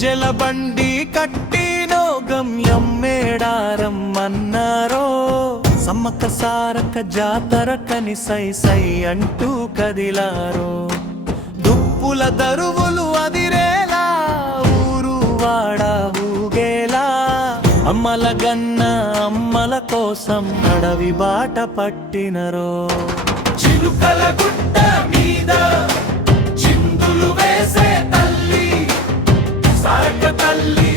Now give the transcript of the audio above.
జలబండి కట్టినో గమ్యం మేడారం అన్నారో సమ్మక్క సారక్క జాతర కని సై సై అంటూ కదిలారో దుప్పుల దరువులు అదిరేలా ఊరు వాడ ఊగేలా అమ్మల గన్న అమ్మల కోసం అడవి బాట పట్టినరో చిలుకల గుట్ట మీద చిందులు వేసే తల్లి సారక్క తల్లి